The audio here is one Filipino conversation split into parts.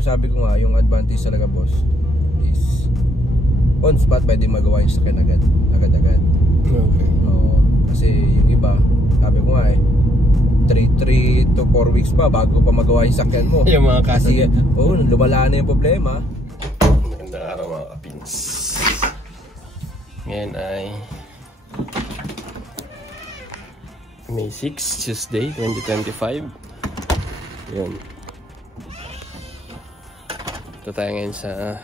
Pero sabi ko nga, yung advantage talaga boss is on spot, pwede magawa yung sakyan agad-agad. Okay. Kasi yung iba, sabi ko nga 3 to 4 weeks pa bago pa magawa yung sakyan mo. Yung mga kasi lumala na yung problema. Magandang araw mga kapins. Ngayon ay May 6, Tuesday, 2025. Yun. Ito tayo ngayon sa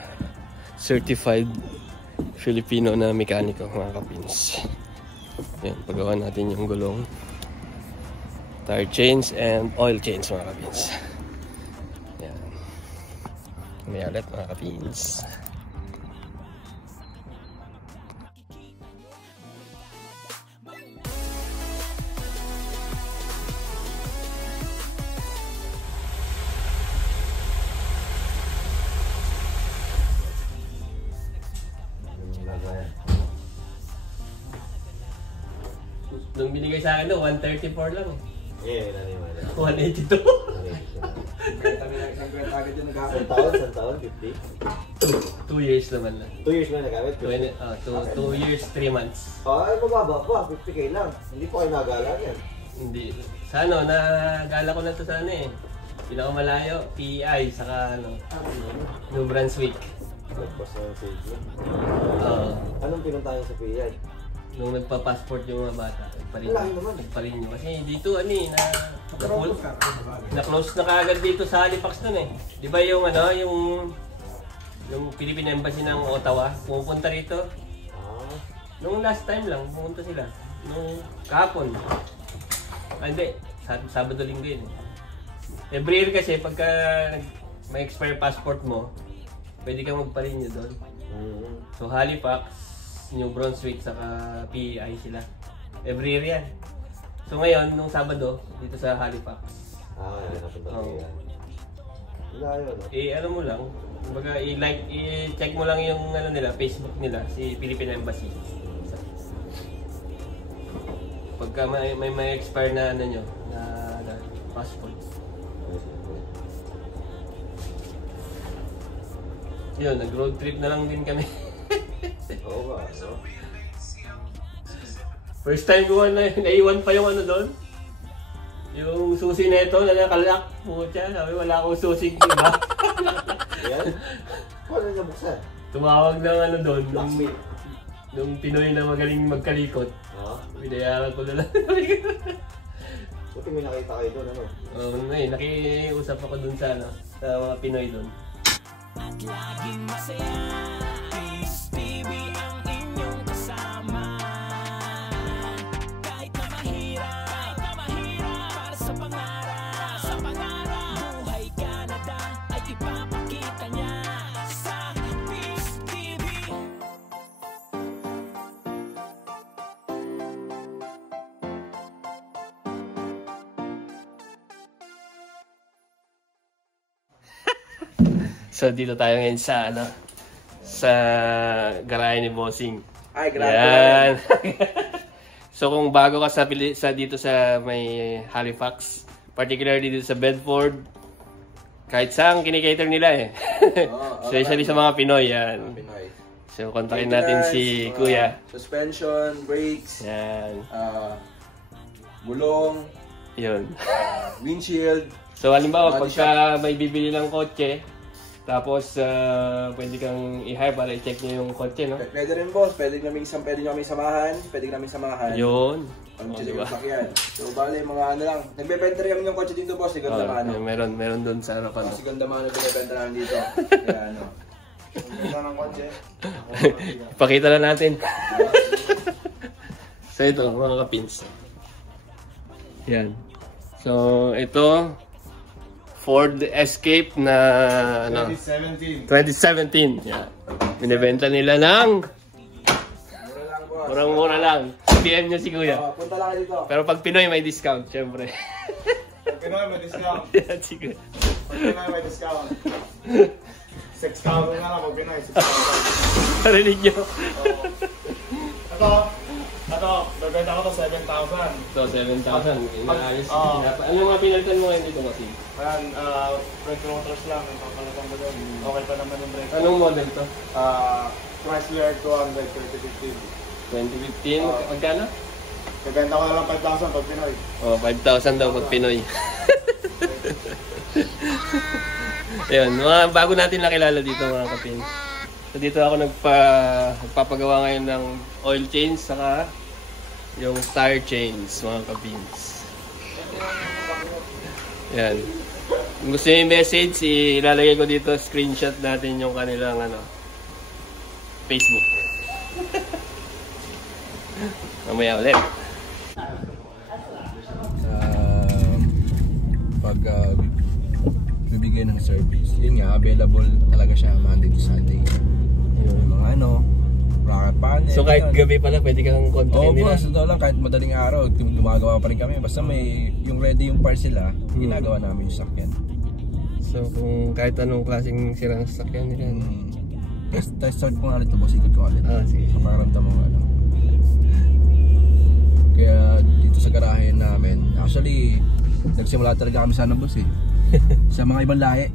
Certified Filipino na mekaniko mga kapins. Yan, pagawa natin yung gulong, tire change and oil change mga kapins. Yan. May ulit mga kapins. Nung binigay sa akin 134 lang eh. Yeah, 182. Kami lang isang kwenta agad yung nag-aakit. Isang taon? 50? 2 years naman lang. 2 years mo na nagamit? 2 years, 3 months. Ay, mababa pa. 50k lang. Hindi po kayo nagala yan. Hindi. Sa ano, nagala ko na ito sa ano eh. Pinakamalayo, PEI, saka ano, New Brunswick. Nagpasa ng safety. Anong pinuntahan sa PEI? Nung nagpa-passport yung mga bata, nagparin nyo. Kasi dito ano eh, na-close na kaagad dito sa Halifax nun eh. Di ba yung ano, yung Philippine Embassy ng Ottawa, pumunta rito. Nung last time lang, pumunta sila. Nung kahapon. Hindi, Sabado-Linggo yun. Every year kasi, pagka may expire passport mo, pwede kang magparin nyo doon. So Halifax, New Brunswick, saka PEI sila. Every year yan. So ngayon, nung Sabado, dito sa Halifax. Nakapunta PEI. Ano mo lang, kumbaga i-check mo lang yung ano nila, Facebook nila, si Philippine Embassy. Pagka may expire na ano nyo, na passport. Yun, nag-road trip na lang din kami. Oo ba? First time ko naiwan pa yung ano doon. Yung susi na ito na nakalak. Pucha, sabi wala akong susi, diba? Yan? Paano niya buksan? Tumawag ng ano doon. Nung Pinoy na magaling magkalikot. Binayaran ko na lang. Buti may nakita kayo doon, ano? Nakiusap ako doon sa mga Pinoy doon. At laging masaya, Peace TV ang inyong kasama. Kahit na mahirap, para sa pangarap, Buhay Canada ay ipapakita niya sa Peace TV. So dito tayo ngayon sa sa garahe ni Bossing. Ay, grabe. Yan. So kung bago ka dito sa may Halifax, particularly dito sa Bedford, kahit saan kinikater nila eh. Especially sa mga Pinoy yan. So kontakin natin si Kuya. Suspension, brakes, yan. Gulong, yun. windshield. So halimbawa pagka may bibili ng kotse, tapos pwede kang i-hire para i-check nyo yung kotse, no? Pwede rin boss, pwede nyo kami samahan. Yun. Pag-check yung sakyan. So bali, mga ano lang. Nagbebenta rin kami yung kotse dito boss, si Gandamano. Meron doon sa harapan. Si Gandamano binibenta namin dito. Kaya ano. Ganda ng kotse. Pakita na natin. So ito, mga kapins. Yan. So ito, Ford Escape na 2017. Yeah. Binibenta nila ng murang-mura lang. PM nyo si Kuya. Punta lang dito. Pero pag Pinoy may discount, syempre. Pag Pinoy may discount. Yan si Kuya. Pag Pinoy may discount. 6,000 na lang pag Pinoy. 6,000. Narinig nyo. Ito, Nabenta ko to 7,000. So, 7,000. Inaayos. Oo. Ano mga pinalitan mo ngayon dito kasi? Ayan, brake rotors lang. Ang papalitan ko doon. Okay pa naman yung brake. Anong model to? Chrysler 200 2015. 2015? Magkano? Nabenta ko na lang 5,000 pag Pinoy. Oh, 5,000 daw pag Pinoy. Ayun, mga bago natin nakilala dito mga kapin. So dito ako nagpapagawa ngayon ng oil change saka yung tire change mga kapins. Yan. Kung gusto nyo yung message, ilalagay ko dito screenshot natin yung kanilang Facebook. Mamaya ulit. Pag bibigay ng service, yun nga, available talaga siya Monday to Sunday. Yung mga rocket panel. So kahit gabi pala pwede kang kontakin nila? Oo, totoo lang, kahit madaling araw gumagawa pa rin kami. Basta may yung ready yung parts sila, ginagawa namin yung sakyan. So kung kahit anong klaseng sira ng sakyan nila. Test start ko nga ulit ito, boss, ikot ko ulit. Sige. So pakaramdam mo nga lang. Kaya dito sa garahe namin, actually nagsimula talaga kami sana, boss, eh. Sa mga ibang lahi.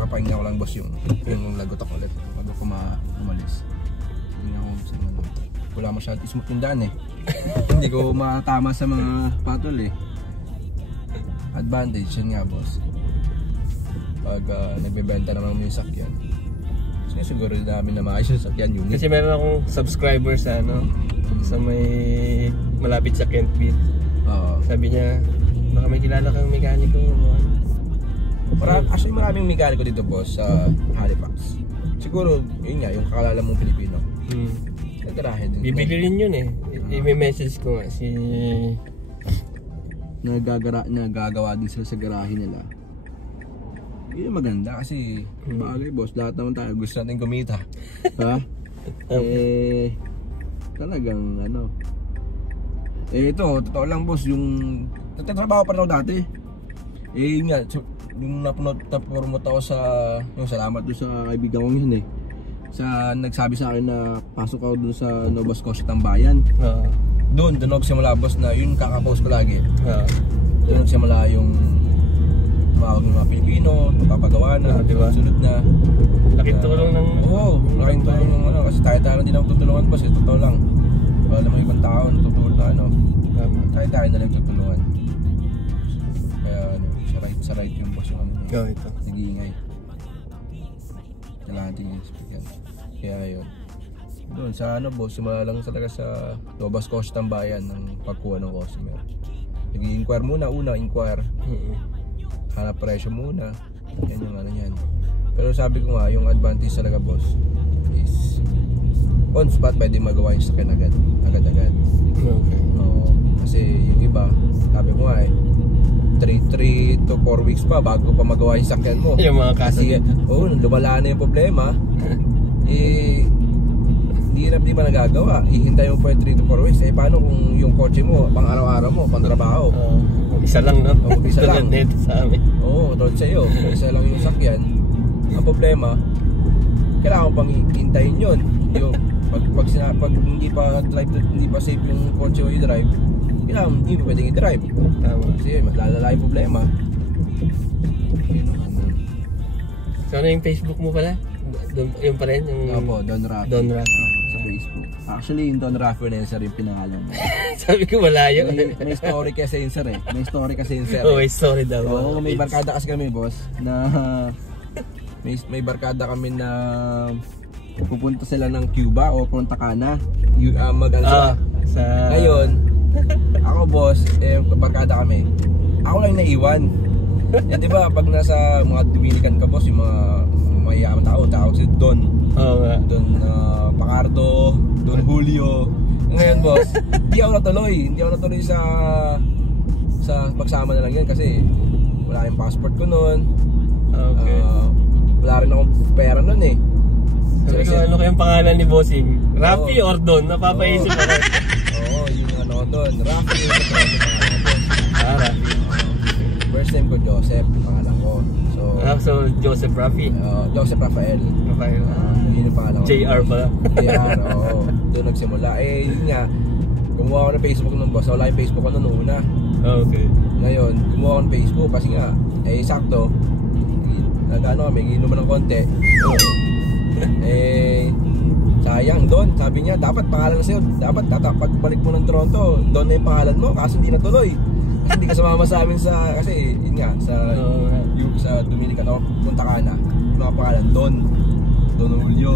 Papahinga ko lang, boss, yung lagot ako ulit bago ko umalis. Hindi ako wala masyadong smooth yung daan, eh. Hindi ko matama sa mga patol, eh. Advantage yun nga, boss. Pag nagbebenta naman mo yung sakyan, kasi siguro namin na maayos yung sakyan unit. Kasi meron akong subscriber sa sa may malapit sa Kent Beach. Sabi niya, baka may kilala kang mekaniko. Actually maraming mekaniko dito, boss, sa Halifax. Siguro yun nga, yung kakalala mong Pilipino. Nagkarahe din. Bibili rin yun, eh. I-message ko nga si nagagawa din sila sa garahe nila. Yun maganda kasi bagay, boss, lahat naman tayo gusto natin kumita. Ha? Talagang ito, totoo lang, boss, yung nagtatrabaho pa rin ako dati. Yun nga, yung napromote ako sa yung salamat doon sa kaibigan kong yun, eh. Nagsabi sa akin na pasok ako doon sa Nova Scotia Tambayan. Doon nagsimula, boss, na yun kakapost ko lagi. Doon nagsimula yung tumawag ng mga Pilipino, papagawa na, diba? Sunod na. Laking tulong ng... Oo, laking tulong ng kasi tayo din ako tutulungan, boss, eh. Totoo lang. Wala namang ibang tao na tutulong na tayo na lang tutulungan. Kaya sa right yung boss yung ito. nag-iingay. Kailangan natin yung speaker. Kaya yun. Doon sa boss, simula lang talaga sa Nova Scotia Tambayan ng pagkuha ng customer. Nag-i-inquire muna, inquire. Hanap presyo muna. Yan yung yan. Pero sabi ko nga, yung advantage talaga, boss, is on spot pwede magawa yung sakyan agad-agad. Okay. Kasi yung iba, sabi ko nga, 3 to 4 weeks pa bago pa magawa yung sakyan mo. Yung mga kasi lumala na yung problema. Di ba nagagawa? Ihintay mo pa yung 3 to 4 weeks. Paano kung yung kotse mo, pang araw-araw mo, pang trabaho? Isa lang, no? Isa lang. Dito sa amin. Tulad sa'yo, isa lang yung sakyan. Ang problema, kailangan mo pang hintayin yun. Yung pag hindi pa safe yung kotse o i-drive, kailangan hindi mo pwedeng i-drive. Tama. Kasi lalala yung problema. So ano yung Facebook mo pala? Yung pa rin? Opo, Don Rafi. Don Rafi. Sa Facebook. Actually, yung Don Rafi na yun, sir, yung pinangalan mo. Sabi ko wala yun. May story kasi yun, sir, eh. May story kasi yun, sir. May story daw. Oo, may barkada kasi kami, boss, na may barkada kami na pupunta sila ng Cuba o Punta Cana. Ngayon, ako, boss, barkada kami. Ako lang naiwan. Di ba, pag nasa mga Dominican ka, boss, yung mga mayayaman tawag si Don. Don Pacardo, Don Julio. Ngayon, boss, hindi ako natuloy sa pagsama na lang yan kasi wala yung passport ko noon. Okay. Wala rin akong pera noon, eh. Sabi ko, ano kayang pangalan ni Bossing? Rafi or Don? Napapaisip ako. Yung Don Rafi yung pangalan, Rafi. First name ko Joseph, pangalan ko. So Joseph Rafi? Joseph Rafael. Rafael. Yun yung pangalan ko. JR pala. JR, oo. Doon nagsimula. Yun nga, Kumuha ako ng Facebook ng boss. Wala yung Facebook ko noong una. Okay. Ngayon, kumuha ako ng Facebook kasi nga, sakto. Nag-ano kami, ginuman ng konti. Sayang Don, sabi niya, dapat pangalan na sa'yo. Dapat pagbalik mo ng Toronto, Don na yung pangalan mo, kaso hindi natuloy. Kasi hindi ka sumama sa amin kasi yun nga, sa Dominican o Punta Cana. Yung mga pangalan, Don Julio.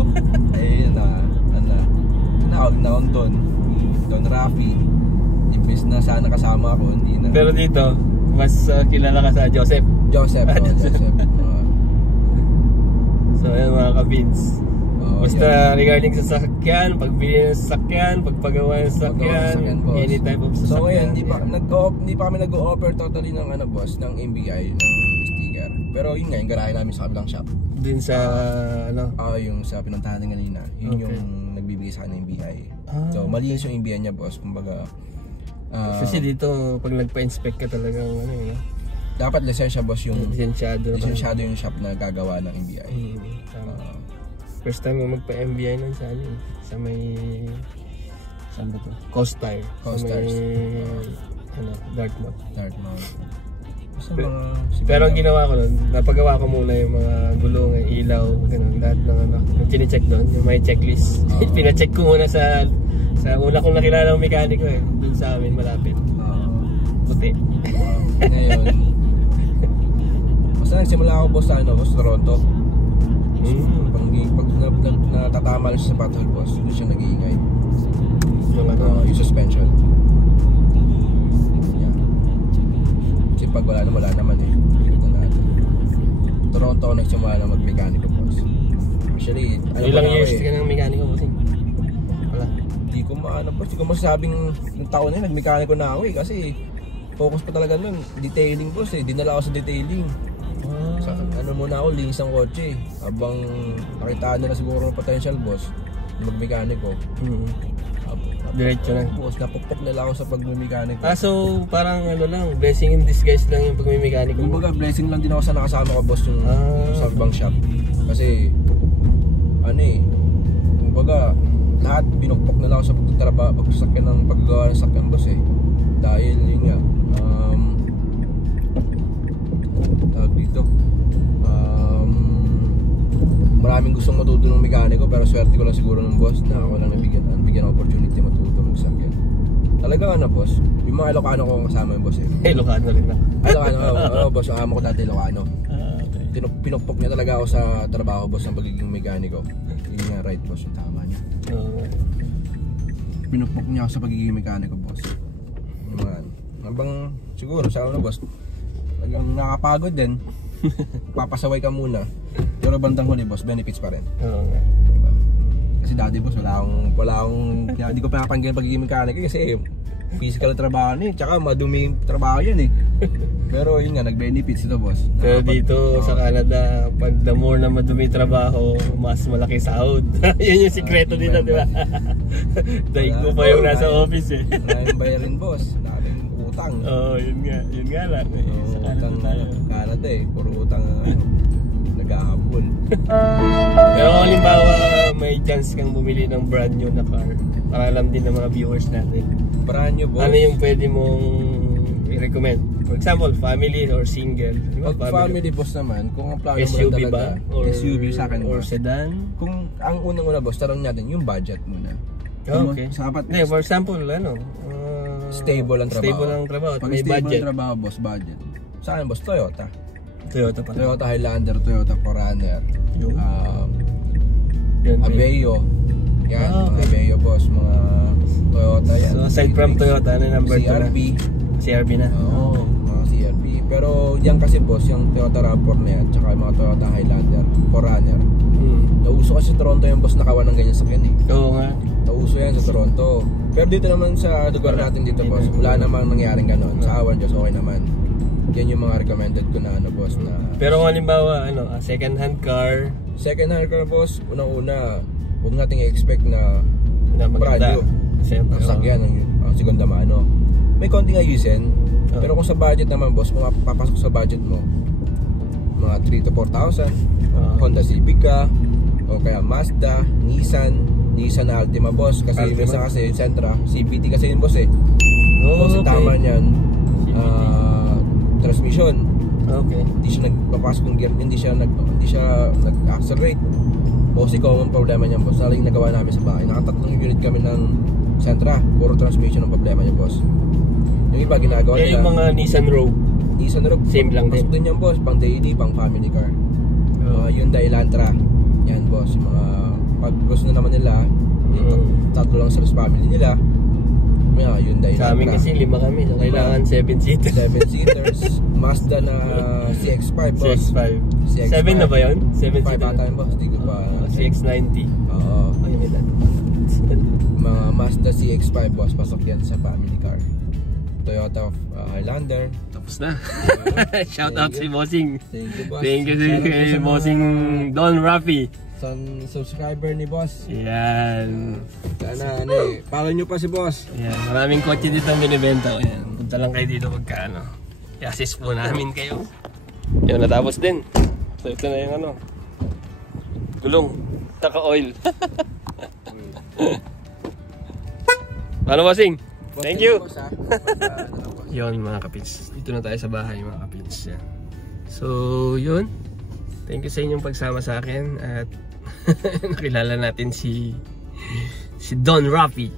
Don Rafi. Imbes na sana kasama ako, hindi na. Pero dito, mas kilala ka sa Joseph. Joseph. So yan mga ka-Vince. Basta yan. regarding sa sasakyan, pagbili ng sasakyan, pagpagawa ng sasakyan, any type of sasakyan. So ngayon, hindi pa kami nag-o-offer totally ng boss, ng MBI, ng sticker. Pero yun nga, yung garahe namin sa kabilang shop. Dun sa yung sa pinuntahan ng kanina, yun yung nagbibigay sa akin ng MBI. So malinis yung MBI niya boss, kumbaga. Kasi dito, pag nagpa-inspect ka talagang dapat lisensya boss yung lisensyado yung shop na gagawa ng MBI. First time mo magpa-MBI nun sa may saan ba to? Coast Tire. Sa may Dartmouth. Pero ang ginawa ko nun, napagawa ko muna yung mga gulong, ilaw, ganun, lahat ng chine-check doon, yung may checklist. Pina-check ko muna sa una kong nakilala ng mekaniko doon sa amin malapit. Puti. Ngayon. Basta nagsimula ako boss sa Toronto. Pag natatama lang siya sa pothole boss, doon siya nag-iingay. Yung suspension. Yeah. Kasi pag wala naman Ito natin. Toronto ako nagsimula na mag-mekaniko boss. Actually, ilang years ka ng mekaniko boss? Wala. Hindi ko boss. Hindi ko masasabing yung taon na yun, nag-mekaniko na ako kasi focus pa talaga nun. Detailing boss dinala ako sa detailing. Muna ako, linis ang kotse. Habang nakitaan nila siguro ng potential boss, mag-mekaniko. Diretso na. Boss, napukpok nila ako sa pag-mekaniko. So parang blessing in disguise lang yung pag-mekaniko. Kumbaga, blessing lang din ako sa nakasama ko boss yung sa ibang shop. Kasi, kumbaga, lahat pinukpok nila ako sa pagsasakyan ng paggawa ng sakyan boss Dahil yun nga, dito. Maraming gustong matuto ng mekaniko pero swerte ko lang siguro ng boss na ako lang nabigyan ng opportunity matuto ng sakyan. Talagang boss, yung mga Ilocano ko kasama yung boss Ilocano rin na. Ilocano, boss, amo ko dati Ilocano. Okay. Pinukpok niya talaga ako sa trabaho boss ng pagiging mekaniko. Yun nga, right boss, yung tama niya. Pinukpok niya ako sa pagiging mekaniko boss. Habang siguro sa boss, talagang nakapagod din. Papasaway ka muna. Pero bandang huli boss, benefits pa rin. Diba? Kasi dati boss, wala akong hindi ko pinapanggihan pagiging mekaniko kasi physical trabaho tsaka madumi trabaho yan Pero yun nga, nag-benefits ito boss. Pero dito sa Canada, pag the more na madumi trabaho, mas malaki sahod. Yan yung sikreto dito, di ba? Dahil ko pa yung nasa office Maraming bayarin boss, maraming utang. Yun nga lang sa Canada puro utang naghahabol. Pero halimbawa may chance kang bumili ng brand new na car, para alam din ng mga viewers natin. Brand new boss? Ano yung pwede mong i-recommend? For example, family or single? Pag family boss naman, kung ang plano mo SUV talaga, ba? Or SUV sa akin or boss. sedan? Kung ang unang-una boss, tarong natin yung budget muna. Okay. Sapat, for example, stable ang trabaho. Stable ang trabaho. Pag may stable budget. ang trabaho boss, budget. Sa akin boss, Toyota. Toyota pa. Toyota Highlander, Toyota 4Runner. Yun, Aveo. Yan, mga Aveo boss, mga Toyota yan. So aside from Toyota, ano yung number 2 na? CRV na? Oo, mga CRV. Pero yan kasi boss, yung Toyota RAV4 na yan, tsaka yung mga Toyota Highlander, 4Runner. Nauso kasi sa Toronto yung boss nakawan ng ganyan sakyan Oo nga. Nauso yan sa Toronto. Pero dito naman sa lugar natin dito boss, wala namang nangyaring ganon. Sa awan Diyos, okay naman. Yan yung mga recommended ko na boss na. Pero kung halimbawa, second hand car. Second hand car boss, unang-una, huwag nating i-expect na brand new. Siyempre. Ang sakyan, ang segunda mano. May konting ayusin. Pero kung sa budget naman boss, kung papasok sa budget mo, mga 3,000 to 4,000, Honda Civic ka, o kaya Mazda, Nissan, Nissan Altima boss. Kasi Altima? minsan kasi yung Sentra, CVT kasi yun boss eh. Oh, Kasi tama niyan. CVT. Transmission. Okay. Hindi siya nagpapasok ng gear, hindi siya nag-accelerate. Boss, ikaw ang problema niyan boss. Saling nagawa namin sa bahay. Nakatatlong unit kami ng Sentra, puro transmission ang problema niya boss. Yung iba ginagawa Kaya nila. yung mga Nissan Rogue, Nissan Rogue, same lang din. pasok din yan boss, pang daily, pang family car. Hyundai Elantra. Yan boss, yung mga pag gusto na naman nila, tatlo lang sa family nila. Hyundai Elantra. Sa amin kasi 5 kami, so kailangan 7 seater. 7 seaters, Mazda na CX-5 boss. CX-5. 7 na ba yun? 7 5 seater? ata yun boss, hindi ko pa. CX-90. Oo. Ay, may lang. Mga Mazda CX-5 boss, pasok yan sa family car. Toyota Highlander. Tapos na. Shout out si Bossing. Thank you boss. Thank you Shout out po si sa mga Bossing Don Rafi. subscriber ni boss. Yan. Sana follow nyo pa si boss. Yan. Maraming kotse dito ang binibenta. Yan. Punta lang kayo dito pagka i-assist po namin kayo. Yan, natapos din. So ito na yung gulong. Taka-oil. Paano Bossing? Thank you. Boss, ha? Yun mga kapits. Dito na tayo sa bahay mga kapits. Yan. So yun. Thank you sa inyong pagsama sa akin. At nakilala natin si Don Rafi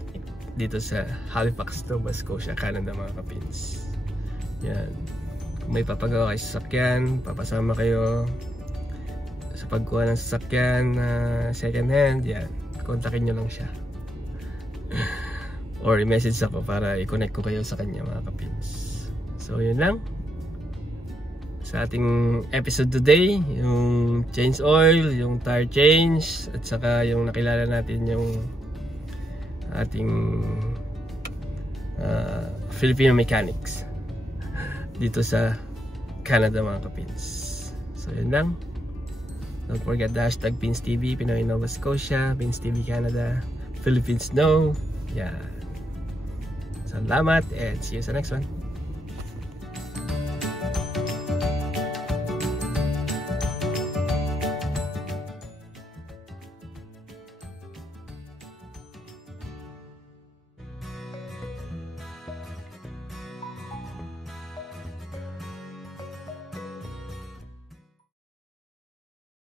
dito sa Halifax, Nova Scotia, Canada mga kapits. Yan. Kung may papagawa kayo sa sasakyan, papasama kayo sa pagkuha ng sasakyan second hand, yan. Kontakin nyo lang siya. Or i-message ako para i-connect ko kayo sa kanya mga kapins. So yun lang sa ating episode today, yung change oil, yung tire change, at saka yung nakilala natin yung ating Filipino mechanics dito sa Canada mga kapins. So yun lang. Don't forget the hashtag PinsTV, Pinoy Nova Scotia, PinsTV Canada, Philippines Know. Yeah. Salamat and see you sa next one.